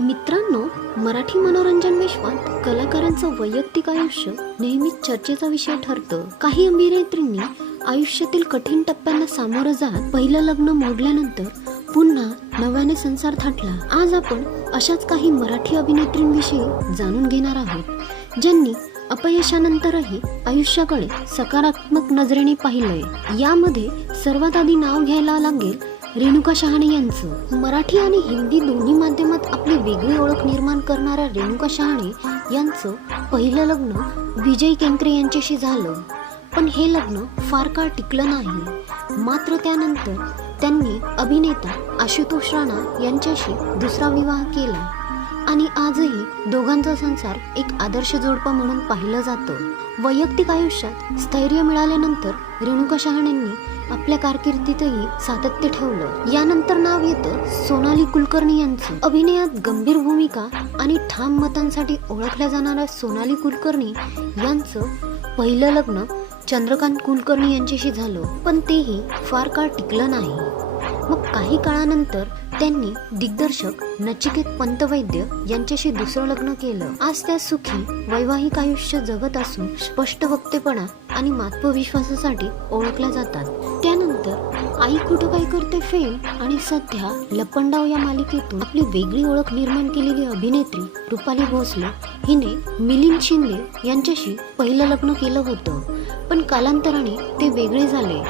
मित्रांनो, मराठी मनोरंजन विश्वात कलाकारांचं वैयक्तिक आयुष्य नेहमीच चर्चेचा विषय ठरतं. काही अभिनेत्रींनी आयुष्यातील कठीण टप्प्यांना सामोरं जात पहिलं लग्न मोडल्यानंतर पुन्हा नव्याने संसार थाटला. आज आपण अशाच काही मराठी अभिनेत्रींविषयी जाणून घेणार आहोत, ज्यांनी अपयशानंतरही आयुष्याकडे सकारात्मक नजरेने पाहिलंय. यामध्ये सर्वात आधी नाव घ्यायला लागेल रेणुका शहाणे यांचं. मराठी आणि हिंदी दोन्ही माध्यमात आपली वेगळी ओळख निर्माण करणाऱ्या रेणुका शहाणे यांचं पहिलं लग्न विजय केंकरे यांच्याशी झालं. पण हे लग्न फार काळ टिकलं नाही. मात्र त्यानंतर त्यांनी अभिनेता आशुतोष राणा यांच्याशी दुसरा विवाह केला आणि आजही दोघांचा संसार एक आदर्श जोडपं म्हणून पाहिलं जातं. वैयक्तिक आयुष्यात स्थैर्य मिळाल्यानंतर रेणुका शहाणेंनी आपल्या कारकिर्दीतही सातत्य ठेवलं. यानंतर नाव येतं सोनाली कुलकर्णी यांचं. अभिनयात गंभीर भूमिका आणि ठाम मतांसाठी ओळखल्या जाणाऱ्या सोनाली कुलकर्णी यांचं पहिलं लग्न चंद्रकांत कुलकर्णी यांच्याशी झालं. पण तेही फार काळ टिकलं नाही. मग काही काळानंतर त्यांनी दिग्दर्शक नचिकेत पंतवैद्य यांच्याशी दुसरं लग्न केलं. आज त्या सुखी वैवाहिक आयुष्य जगत असून स्पष्ट वक्तेपणा आणि आत्मविश्वासासाठी ओळखल्या जातात. त्यानंतर आई कुठं काय करते फेम आणि सध्या लपंडाव या मालिकेतून आपली वेगळी ओळख निर्माण केलेली अभिनेत्री रुपाली भोसले हिने मिलिंद शिंदे यांच्याशी पहिलं लग्न केलं होतं. पण कालांतराने ते वेगळे झाले.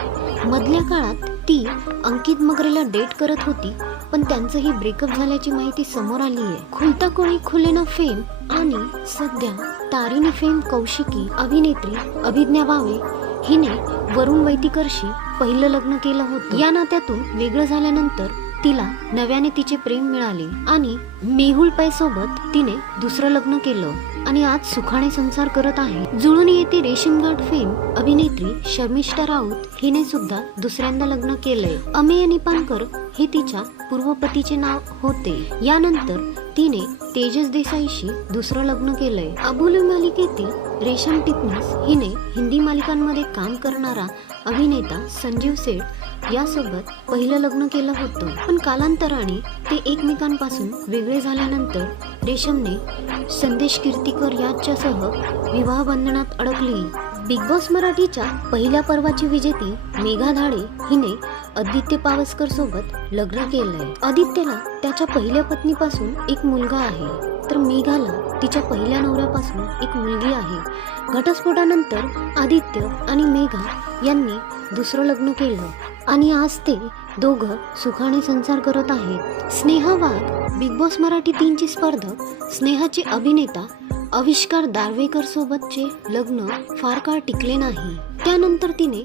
मधल्या काळात ती अंकित मगरेला डेट करत होती, पण त्यांचंही ब्रेकअप झाल्याची माहिती समोर आली आहे. खुलता कोळी खुलेना फेम आणि सध्या तारिणी फेम कौशिकी अभिनेत्री अभिज्ञा भावे हिने वरुण वैदिकरशी पहिलं लग्न केलं होतं. या नात्यातून वेगळं झाल्यानंतर तिला नव्याने तिचे प्रेम मिळाले आणि मेहुल पै सोबत तिने दुसरं लग्न केलं आणि आज सुखाने संसार करत आहे. जुळून येते रेशीमगाठ फेम अभिनेत्री शर्मिष्ठा राऊत हिने सुद्धा दुसऱ्यांदा लग्न केलंय. अमेय निपाणकर हे तिच्या पूर्वपतीचे नाव होते. यानंतर तिने तेजस देसाईशी दुसरं लग्न केलंय. अबोली मालिकेतील रेशम टिपणीस हिने हिंदी मालिकांमध्ये काम करणारा अभिनेता संजीव सेठ यासोबत पहिलं लग्न केलं होतं. पण कालांतराने ते एकमेकांपासून वेगळे झाल्यानंतर रेशमने संदेश कीर्तीकर याच्यासह विवाह बंधनात अडकली. बिग बॉस मराठीच्या पहिल्या पर्वाची विजेती मेघा धाडे हिने आदित्य पावसकर सोबत लग्न केलंय. आदित्यला त्याच्या पहिल्या पत्नीपासून एक मुलगा आहे, तर मेघाला तिच्या पहिल्या नवऱ्यापासून एक मुलगी आहे. घटस्फोटानंतर आदित्य आणि मेघा यांनी दुसरं लग्न केलं आणि आज ते दोघं सुखाने संसार करत आहेत. स्नेहा वाघ बिग बॉस मराठी 3 ची स्पर्धक स्नेहाचे अभिनेता आविष्कार दारव्हेकर सोबतचे लग्न फार काळ टिकले नाही. त्यानंतर तिने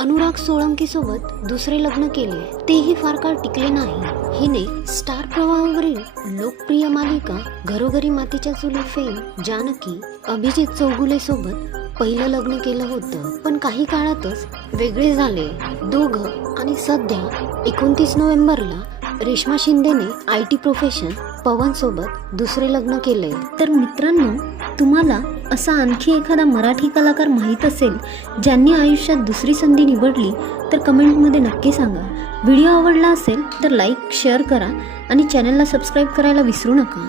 अनुराग सोळंकी सोबत दुसरे लग्न केले, तेही फार काळ टिकले नाही. हिने स्टार प्रवाहावरील लोकप्रिय मालिका घरोघरी मातीच्या चुली फेम जानकी अभिजित चौगुले सोबत पहिलं लग्न केलं होतं. पण काही काळातच वेगळे झाले दोघं आणि सध्या 29 नोव्हेंबरला रेश्मा शिंदेने IT प्रोफेशन पवन सोबत दुसरे लग्न केले. तर मित्रांनो, तुम्हाला असा आणखी एखादा मराठी कलाकार माहीत असेल ज्यांनी आयुष्यात दुसरी संधी निवडली तर कमेंटमध्ये नक्की सांगा. व्हिडिओ आवडला असेल तर लाईक शेअर करा आणि चॅनलला सबस्क्राईब करायला विसरू नका.